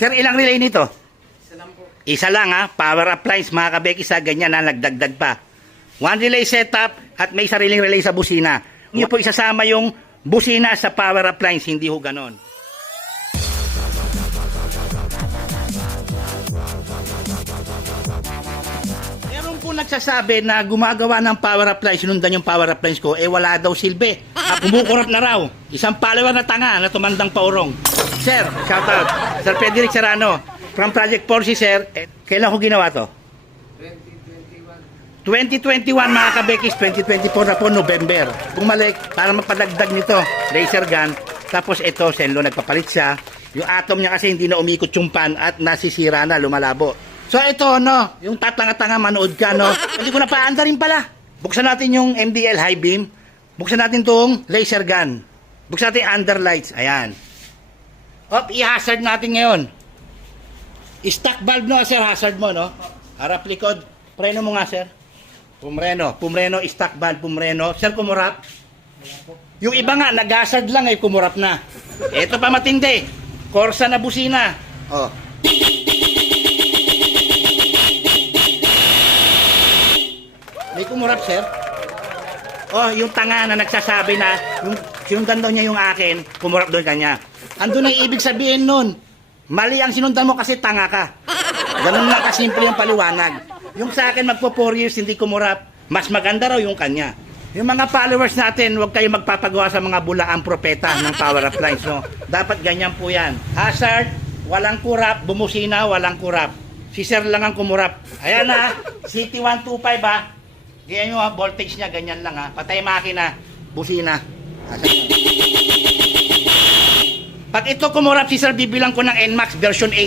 Sir, ilang relay nito? Isa lang po. Isa lang ha, power appliance mga kabekis ha, ganyan na nagdagdag pa. One relay setup at may sariling relay sa busina. Hindi po isasama yung busina sa power appliance, hindi ho ganon. Meron po nagsasabi na gumagawa ng power appliance, sinundan yung power appliance ko, wala daw silbi. Kumukurap na raw. Isang follower na tanga na tumandang paurong. Sir, shout out. Sir Frederick Serrano, from Project Porsi, sir. Kailan ko ginawa to? 2021 mga kabekis, 2024 na po, November. Bumalik para mapadagdag nito, laser gun. Tapos ito, Senlo nagpapalit siya. Yung atom niya kasi hindi na umikot yung pan at nasisira na, lumalabo. So ito, no, yung tatanga-tanga manood ka, no. Hindi ko na paanda rin pala. Buksan natin yung MDL high beam. Buksan natin tong laser gun. Buksan natin yung underlights. Ayan. Hop, i-hazard natin ngayon. Stock valve, no, sir, hazard mo, no. Harap likod. Preno mo nga, sir. Pumreno, stock valve, pumreno. Sir, kumurap. Yung iba nga, nag-hazard lang ay kumurap na. Ito pa matindi. Corsa na busina. Oh. May kumurap, sir. Oh, yung tanga na nagsasabi na yung sinundan daw niya yung akin, kumurap doon kanya. Andun ang ibig sabihin nun. Mali ang sinundan mo kasi tanga ka. Ganun lang kasimple yung paliwanag. Yung sa akin magpo 4 years hindi kumurap, mas maganda raw yung kanya. Yung mga followers natin, huwag kayo magpapagawa sa mga bulaang propeta ng power appliance, no? Dapat ganyan po yan. Hazard, walang kurap, bumusina, walang kurap. Si sir lang ang kumurap. Ayan na, CT125 ha. Ganyan yung voltage niya, ganyan lang ha. Patay makina, busina. Pag ito kumurap si sir, bibilang ko ng NMAX version 8.